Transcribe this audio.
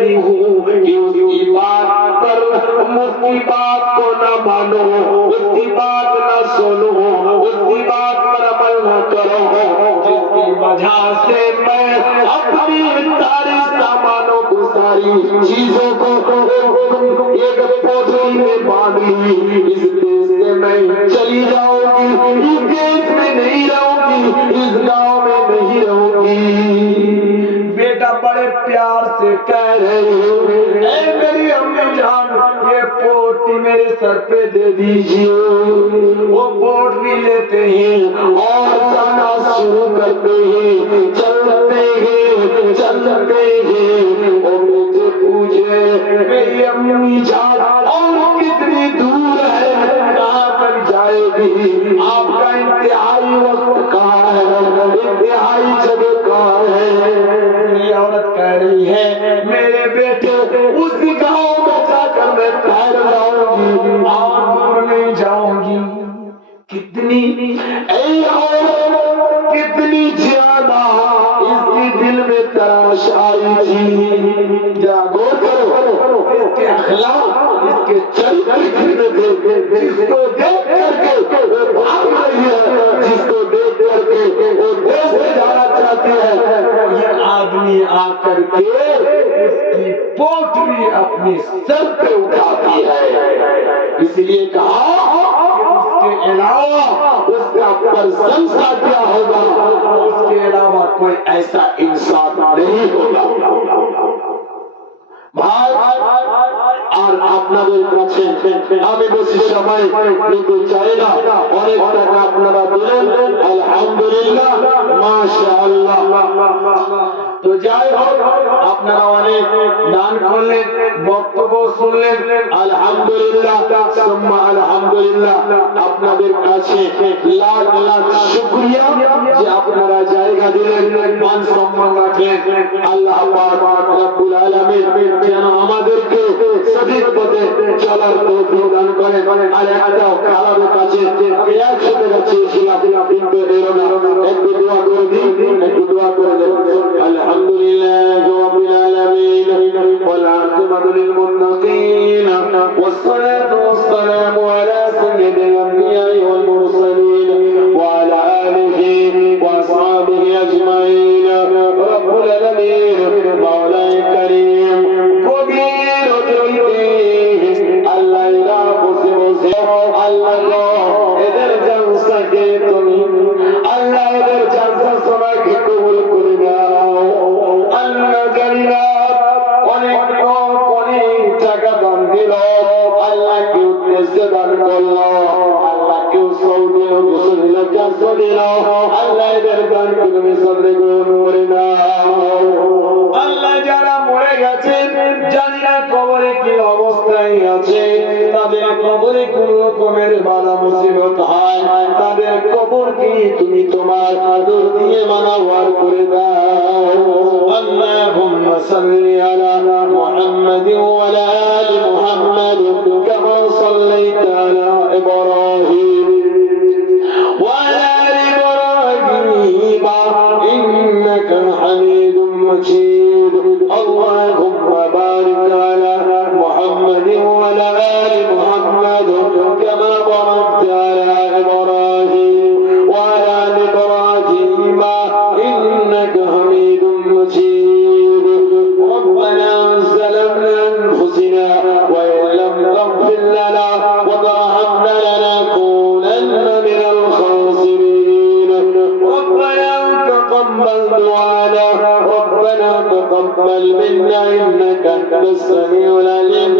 کہتی ہوں کہ اس کی بات پر اس کی بات کو نہ مانو، اس کی بات نہ سنو، اس کی بات پر عمل نہ کرو، جس کی وجہ سے میں اپنی ساری سامانوں کو، ساری چیزوں کو ایک پوٹلی میں باندھ لی، اس دیش سے میں چلی جاؤں گی، اس دیش میں نہیں رہوں گی، اس گاؤں میں نہیں رہوں گی۔ بیٹا بڑے پیار سے کہہ رہے ہو، اے میری امی جان یہ پوٹلی میرے سر پہ دے دیجیے۔ وہ پوٹلی لیتے ہیں اور جانا شروع کرتے ہیں، چلتے ہیں چلتے ہیں۔ اور مجھے پوچھے میری امی جان اور کتنی دور ہے، کہاں تک جائے گی؟ آپ کا انتہائی وقت کہاں ہے، انتہائی جگہ کہاں ہے؟ یہ عورت کہہ رہی ہے میرے بیٹے اس گاؤں میں جا کر میں ٹھہر جاؤں گی اور دور نہیں جاؤں گی۔ کتنی اے عورت کتنی زیادہ اس کے دل میں تراش آئی تھی، ذرا غور کرو اس کے اخلاق، اس کے چریتر میں، جس کو دیکھ کر کے وہ بھاگ رہی ہے، جس کو دیکھ کر کے وہ دیش سے جانا چاہتی ہے، یہ آدمی آ کر کے اس کی پوٹلی اپنی سر پہ اٹھاتی ہے۔ اس لیے کہا اس کے علاوہ اس کا پرسن سا کیا ہوگا، اس کے علاوہ کوئی ایسا انسان نہیں ہوگا۔ ভাই আর আপনাদের কাছে আমি বেশি সময় নিতে চাই না, অনেক টাকা আপনারা দিলেন, আলহামদুলিল্লাহ, মাশাআল্লাহ। তো যাই হোক আপনারা অনেক দান করলেন, বক্তব্য শুনলেন, আলহামদুলিল্লাহ সুম্মা আলহামদুলিল্লাহ। আপনাদের কাছে লাখ লাখ শুকরিয়া যে আপনারা জায়গা দিলেন, মান সম্মান রাখলেন। আল্লাহ পাক রব্বুল আলামিন যেন আমাদেরকে সঠিক পথে চলার তৌফিক দান করেন। আর একটা কালামের কাছে একসাথে চেয়েছিলাম কিন্তু এলো না, একটু দোয়া করে দিন, একটু দোয়া করে দেন। আলহামদুলিল্লাহ রাব্বিল আলামিন ওয়াল আকিবাতু লিল মুত্তাকিন والصلاة والسلام على سيد الأنبياء والمرسلين وعلى آله وأصحابه أجمعين رب العالمين مولاي كريم কবির আল্লাহ এরা বসে বসে আল্লাহ এদের জালসাকে তুমি আল্লাহ এদের জালসা সবাইকে কবুল করে নাও। আল্লাহ জানিনা অনেক লোক অনেক টাকা দান দিল, আল্লাহ কে উদ্দেশ্যে দান করলো, আল্লাহ কেউ সৌদি দিল, চারশো দিল, আল্লাহ এদের দানকে তুমি সবরে গ্রহণ করে নাও। আল্লাহ যারা মরে গেছেন জানি না কবরে কি অবস্থায় আছে, তাদের কবরে কোন রকমের বাধা মুসিবত হয়, তাদের কবর কি তুমি তোমার আদর দিয়ে মানাওয়ার করে দাও। আল্লাহুম্মা সাল্লি আলা মুহাম্মাদ ওয়া আলা আলি মুহাম্মাদ কামা সাল্লাইতা আলা ইব্রাহিম ওয়া আলা আলি ইব্রাহিম ইন্নাকা হামিদুম মাজিদ। আল্লাহুম্মা বারিক আলা মুহাম্মাদ ওয়া আলা আলি মুহাম্মাদ কামা বারাকতা আলা ইব্রাহিম ওয়া আলা আলি ইব্রাহিম ইন্নাকা হামিদুম মাজিদ। ربنا ظلمنا أنفسنا وإن لم تغفر لنا وترحمنا لنكونن من الخاسرين. ربنا تقبل دعانا، ربنا تقبل منا إنك أنت السميع العليم.